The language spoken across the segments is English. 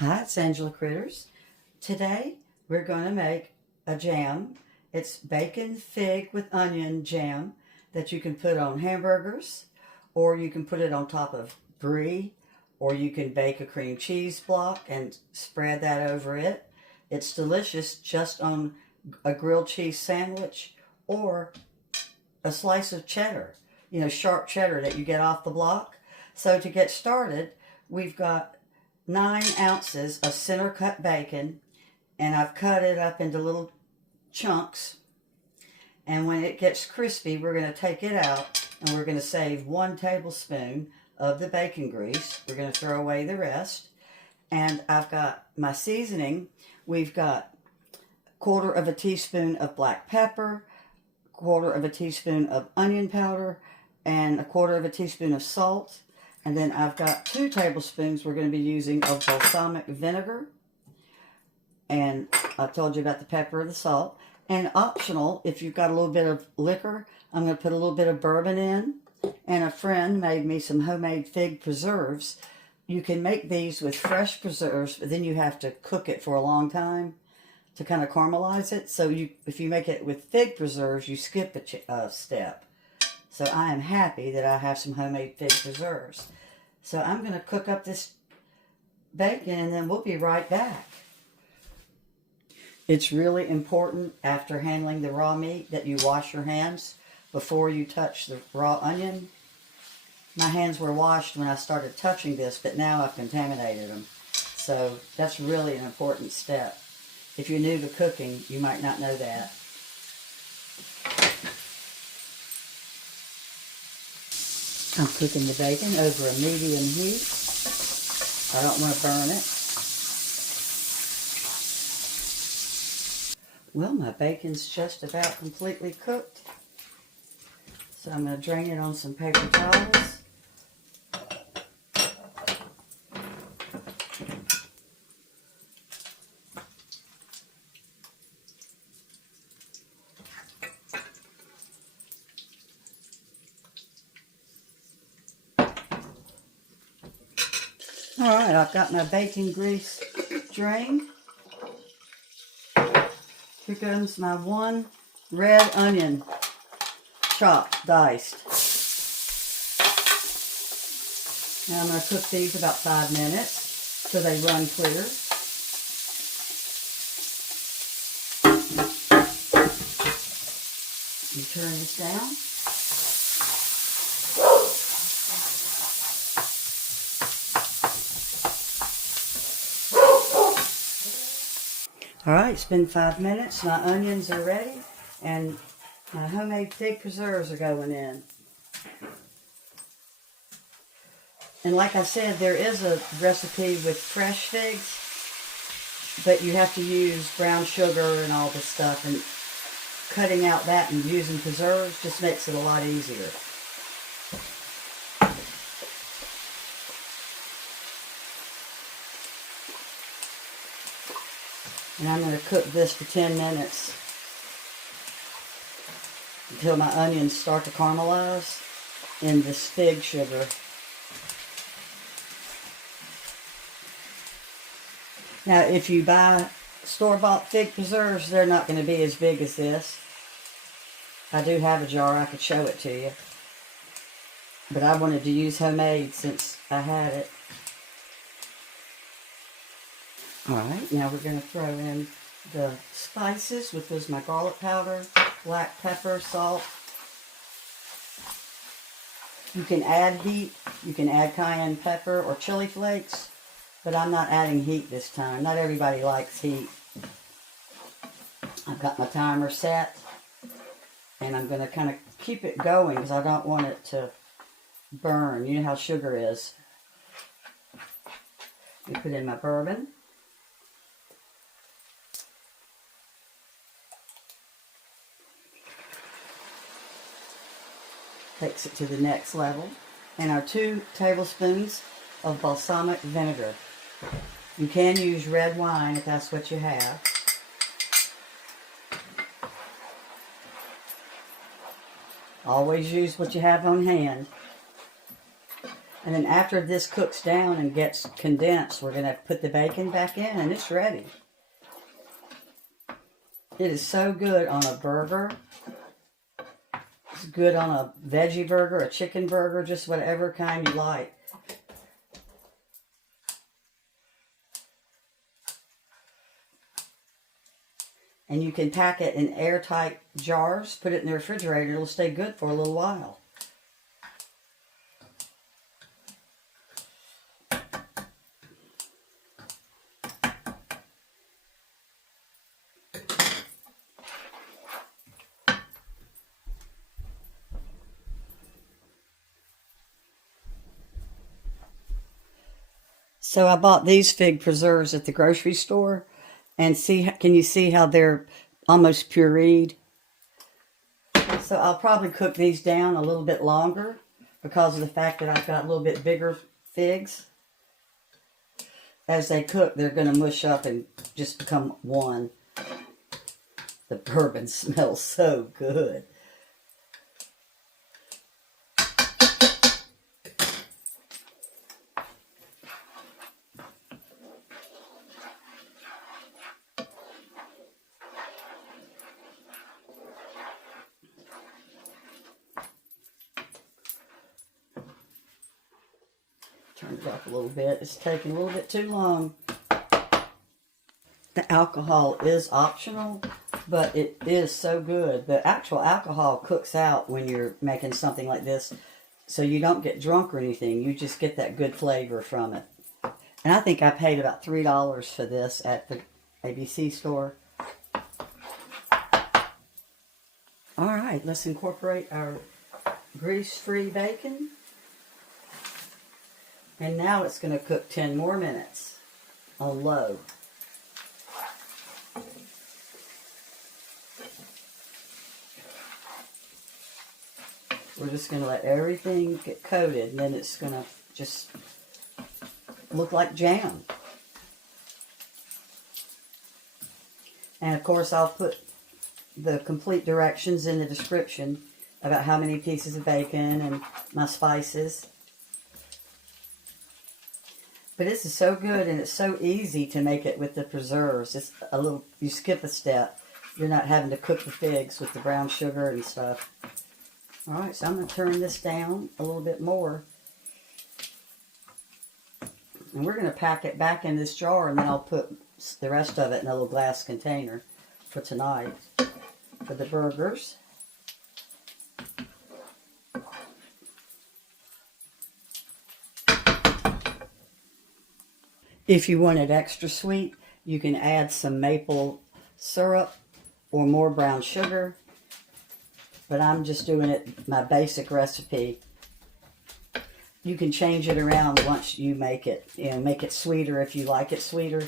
Hi, it's Angela Critters. Today we're going to make a jam. It's bacon fig with onion jam that you can put on hamburgers, or you can put it on top of brie, or you can bake a cream cheese block and spread that over it. It's delicious just on a grilled cheese sandwich or a slice of cheddar, sharp cheddar that you get off the block. So to get started, we've got 9 ounces of center cut bacon, and I've cut it up into little chunks. And when it gets crispy, we're going to take it out and we're going to save 1 tablespoon of the bacon grease. We're going to throw away the rest. And I've got my seasoning. We've got 1/4 of a teaspoon of black pepper, 1/4 of a teaspoon of onion powder, and 1/4 of a teaspoon of salt. And then I've got 2 tablespoons we're going to be using of balsamic vinegar. And I told you about the pepper and the salt. And optional, if you've got a little bit of liquor, I'm going to put a little bit of bourbon in. And a friend made me some homemade fig preserves. You can make these with fresh preserves, but then you have to cook it for a long time to kind of caramelize it. So if you make it with fig preserves, you skip a step. So I am happy that I have some homemade fig preserves. So I'm going to cook up this bacon and then we'll be right back. It's really important after handling the raw meat that you wash your hands before you touch the raw onion. My hands were washed when I started touching this, but now I've contaminated them. So that's really an important step. If you're new to cooking, you might not know that. I'm cooking the bacon over a medium heat. I don't want to burn it. Well, my bacon's just about completely cooked. So I'm going to drain it on some paper towels. All right, I've got my bacon grease drained. Here comes my 1 red onion, chopped, diced. Now I'm going to cook these about 5 minutes till they run clear. You turn this down. All right, it's been 5 minutes. My onions are ready, and my homemade fig preserves are going in. And like I said, there is a recipe with fresh figs, but you have to use brown sugar and all this stuff, and cutting out that and using preserves just makes it a lot easier. And I'm going to cook this for 10 minutes until my onions start to caramelize in this fig sugar. Now, if you buy store-bought fig preserves, they're not going to be as big as this. I do have a jar. I could show it to you. But I wanted to use homemade since I had it. Alright, now we're going to throw in the spices, which was my garlic powder, black pepper, salt. You can add heat, you can add cayenne pepper or chili flakes, but I'm not adding heat this time. Not everybody likes heat. I've got my timer set, and I'm going to kind of keep it going because I don't want it to burn. You know how sugar is. You put in my bourbon. Takes it to the next level. And our 2 tablespoons of balsamic vinegar. You can use red wine if that's what you have. Always use what you have on hand. And then after this cooks down and gets condensed, we're going to put the bacon back in and it's ready. It is so good on a burger. It's good on a veggie burger, a chicken burger, just whatever kind you like. And you can pack it in airtight jars, put it in the refrigerator, it'll stay good for a little while. So I bought these fig preserves at the grocery store, and can you see how they're almost pureed? So I'll probably cook these down a little bit longer because of the fact that I've got a little bit bigger figs. As they cook, they're going to mush up and just become one. The bourbon smells so good. Turn it up a little bit. It's taking a little bit too long. The alcohol is optional, but it is so good. The actual alcohol cooks out when you're making something like this, so you don't get drunk or anything. You just get that good flavor from it. And I think I paid about $3 for this at the ABC store. All right, let's incorporate our grease-free bacon. And now it's going to cook 10 more minutes on low. We're just going to let everything get coated, and then it's going to just look like jam. And of course, I'll put the complete directions in the description about how many pieces of bacon and my spices. But this is so good, and it's so easy to make it with the preserves. It's a little, you skip a step. You're not having to cook the figs with the brown sugar and stuff. All right, so I'm going to turn this down a little bit more. And we're going to pack it back in this jar, and then I'll put the rest of it in a little glass container for tonight for the burgers. If you want it extra sweet, you can add some maple syrup or more brown sugar. But I'm just doing it my basic recipe. You can change it around once you make it. You know, make it sweeter if you like it sweeter.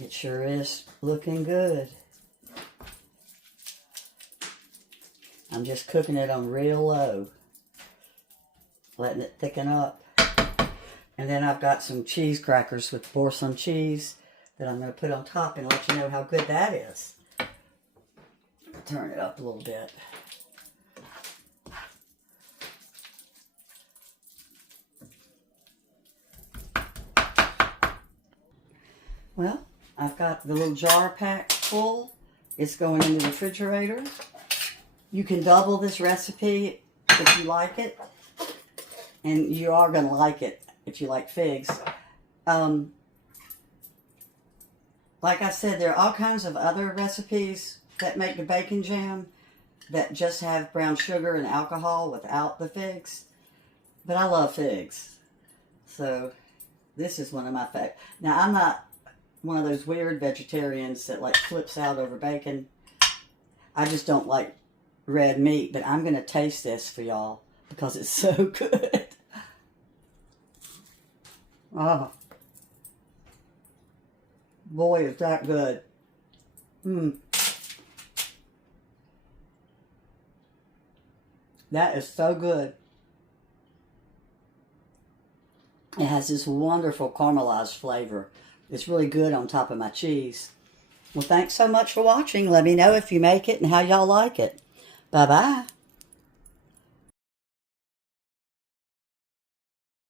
It sure is looking good. I'm just cooking it on real low, letting it thicken up. And then I've got some cheese crackers with boursin cheese that I'm going to put on top and let you know how good that is. Turn it up a little bit. Well, I've got the little jar pack full. It's going in the refrigerator. You can double this recipe if you like it. And you are going to like it if you like figs. Like I said, there are all kinds of other recipes that make the bacon jam that just have brown sugar and alcohol without the figs. But I love figs. So this is one of my favorites. Now, I'm not one of those weird vegetarians that like flips out over bacon. I just don't like red meat, but I'm going to taste this for y'all because it's so good. Oh, boy, is that good. That is so good. It has this wonderful caramelized flavor. It's really good on top of my cheese. Well, thanks so much for watching. Let me know if you make it and how y'all like it. Bye-bye.